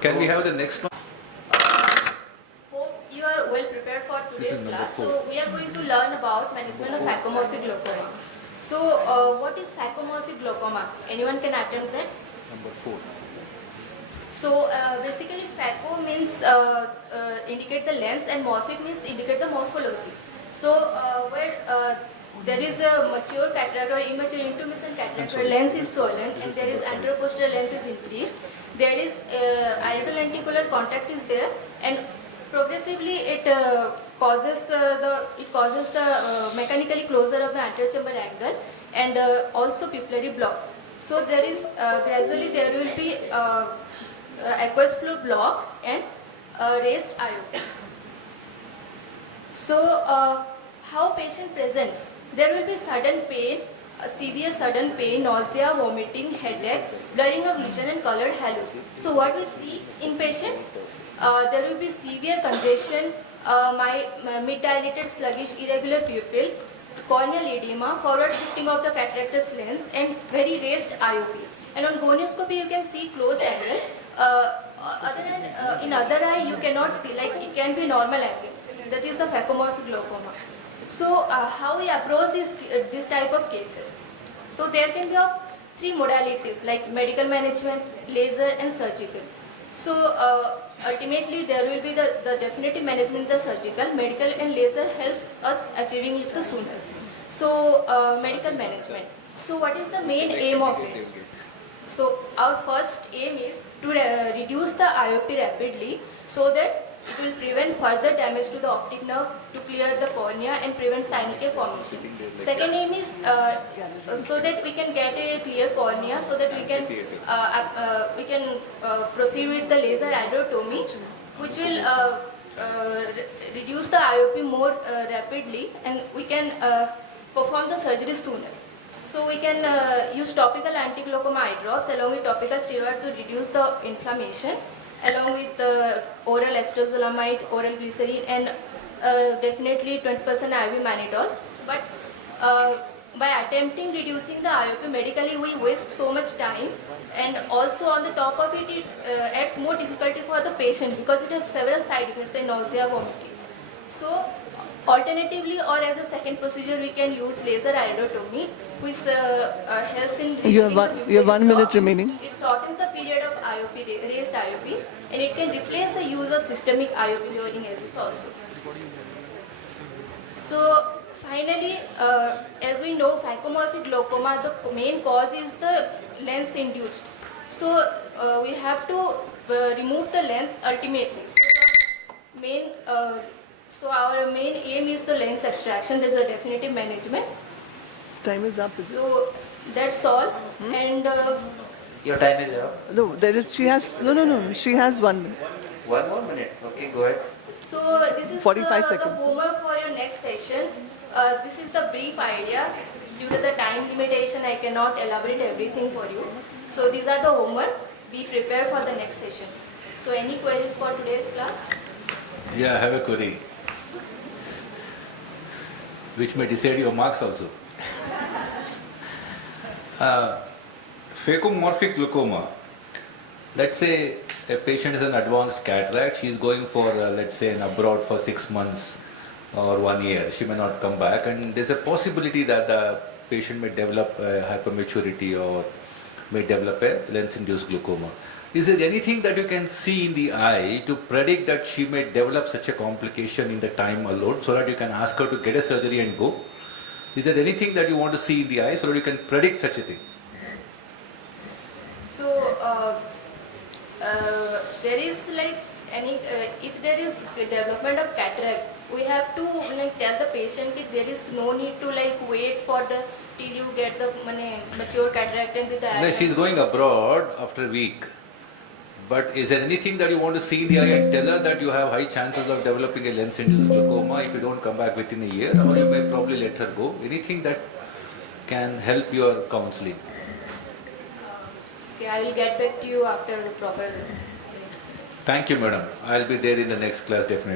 Can we have the next one? Hope you are well prepared for today's class. So we are going to learn about management of phacomorphic glaucoma. So what is phacomorphic glaucoma? Anyone can attempt that? Number 4. So basically phaco means indicate the lens and morphic means indicate the morphology. So where there is a mature cataract or immature intumescent cataract where lens is swollen and there is anteroposterior length is increased, there is irido-lenticular contact is there, and progressively it causes the mechanically closure of the anterior chamber angle and also pupillary block. So there is gradually there will be aqueous fluid block and raised IOP. So how patient presents? There will be sudden pain, severe sudden pain, nausea, vomiting, headache, blurring of vision and colored halos. So what we see in patients? There will be severe congestion, mid-dilated, sluggish, irregular pupil, corneal edema, forward shifting of the cataractous lens and very raised IOP. And on gonioscopy you can see closed angle. Other than in other eye you cannot see, like it can be normal angle. That is the phacomorphic glaucoma. So how we approach this type of cases? So there can be of 3 modalities like medical management, laser and surgical. So ultimately there will be the definitive management, the surgical, medical and laser helps us achieving it the sooner. So medical management. So what is the main aim of it? So our first aim is to reduce the IOP rapidly so that it will prevent further damage to the optic nerve, to clear the cornea and prevent synaptic formation. Second aim is so that we can get a clear cornea, so that we can proceed with the laser iridotomy, which will reduce the IOP more rapidly, and we can perform the surgery sooner. So we can use topical anti-glaucoma eye drops along with topical steroid to reduce the inflammation, along with oral acetazolamide, oral glycerin and definitely 20% IV mannitol. But by attempting reducing the IOP medically we waste so much time, and also on the top of it, it adds more difficulty for the patient because it has several side effects like nausea, vomiting. So alternatively or as a second procedure we can use laser iridotomy, which helps in You have 1 minute remaining. It shortens the period of IOP, raised IOP, and it can replace the use of systemic IOP lowering agents also. So finally, as we know, phacomorphic glaucoma, the main cause is the lens induced. So we have to remove the lens ultimately. So our main aim is the lens extraction. There's a definitive management. Time is up. Is it? So that's all. And Your time is up. No, there is. She has. No. She has 1 minute. 1 more minute. Okay, go ahead. so this is 45 the seconds. homework for your next session. This is the brief idea. Due to the time limitation, I cannot elaborate everything for you. So these are the homework. Be prepared for the next session. So any queries for today's class? Yeah, I have a query, which may decide your marks also. Phacomorphic glaucoma. Let's say a patient is an advanced cataract. She is going for, let's say, an abroad for 6 months or 1 year. She may not come back, and there's a possibility that the patient may develop a hypermaturity or may develop a lens-induced glaucoma. Is there anything that you can see in the eye to predict that she may develop such a complication in the time allowed, so that you can ask her to get a surgery and go? Is there anything that you want to see in the eye so that you can predict such a thing? So there is like if there is development of cataract, we have to tell the patient that there is no need to wait for the till you get the mature cataract and the No, she's going abroad after a week. But is there anything that you want to see in the eye and tell her that you have high chances of developing a lens-induced glaucoma if you don't come back within a year, or you may probably let her go? Anything that can help your counseling? Okay, I will get back to you after the proper. Thank you, madam. I'll be there in the next class definitely.